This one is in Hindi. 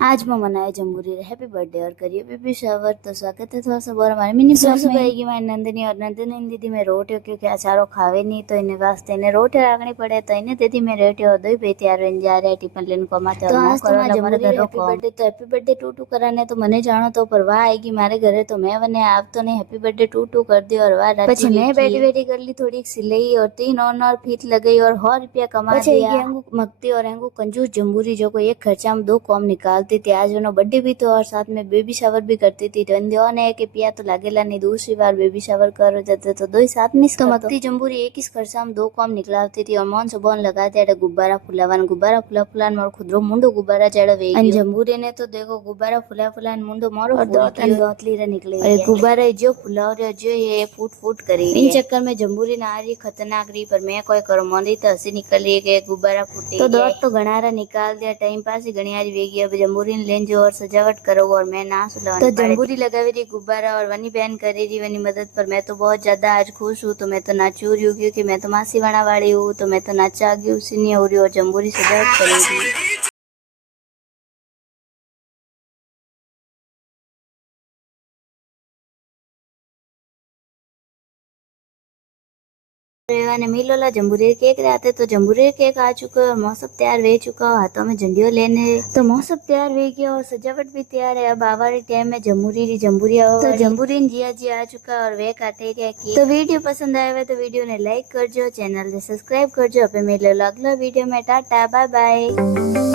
आज मैं मनाया जम्बूरी हैप्पी बर्थडे और करिए बेबी शावर। तो स्वागत है थोड़ा सा और हमारे मिनी ब्लॉग में। आएगी मैं नंदिनी और नंदिनी दीदी में रोटियों क्योंकि अचारो खावे नहीं तो इन्हें वास्ते इन्हें रोटी राखनी पड़े तो इन्हें दीदी में रोटी और दो ही तैयार होने जा रहे टिफिन लेने को माते। तो आज तो मैं जम्बूरी हैप्पी बर्थडे तो हैप्पी बर्थडे टू कराने तो मने जानो तो पर वाह आएगी मारे घरे तो मैं बने आप तो नहीं हैप्पी बर्थडे टू कर दी और वाह પછી मैं बैठी बैठी कर ली थोड़ी सिलाई और 3 और फीत लगाई और 100 रुपया कमा दिया। हेंगू मगती और हेंगू कंजूस जम्बूरी जो को एक खर्चा में 2 कॉम निकालती थी। आज उन्होंने बर्थडे भी तो और साथ में बेबी शावर भी करती थी। तो ने के पिया तो लागेला नहीं दूसरी बार बेबी शावर कर जाते तो दो ही साथ में तो मगती जम्बूरी एक ही खर्चा में 2 कॉम निकलाती थी और मौन से बोन लगा दिया गुब्बारा फुलावन गुब्बारा फुला फुलान मोर खुदरो मुंडो गुब्बारा चढ़ वे अन जम्बूरी ने तो देखो गुब्बारा फुला फुलान मुंडो मोरो और दोतली रे निकले अरे गुब्बारा जो फुलाव रे जो ये फूट फूट करी इन चक्कर में जम्बूरी ना आ रही खतरनाक रही पर मैं कोई करो मोरी तो हंसी निकली के गुब्बारा फूटे तो दोस्त तो घनारा निकाल दिया टाइम पास ही घनियारी वेगी। अब जम्बूरी ने लेन जो और सजावट करो और मैं ना सुला तो जम्बूरी लगावी रही गुब्बारा और वनी बहन करी रही वनी मदद पर मैं तो बहुत ज्यादा आज खुश हूँ। तो मैं तो नाचू रही हूँ क्योंकि मैं तो मासी वाणा वाली हूँ तो मैं तो नाचा गई उसी नहीं हो रही और जम्बूरी सजावट करेगी। ने मिलोला जम्बूरी केक रहते तो जम्बूरी केक आ चुका है और मौसम तैयार वे चुका है हाथों में झंडियों लेने तो मौसम तैयार वे गया और सजावट भी तैयार है। अब आवारी टाइम में जम्बूरी तो जम्बूरी जिया जी आ चुका और वे काटे गया केक। तो वीडियो पसंद आया हुआ तो वीडियो ने लाइक कर जो चैनल ने सब्सक्राइब कर जो। अब मिलोला अगला वीडियो में टाटा बाय बाय।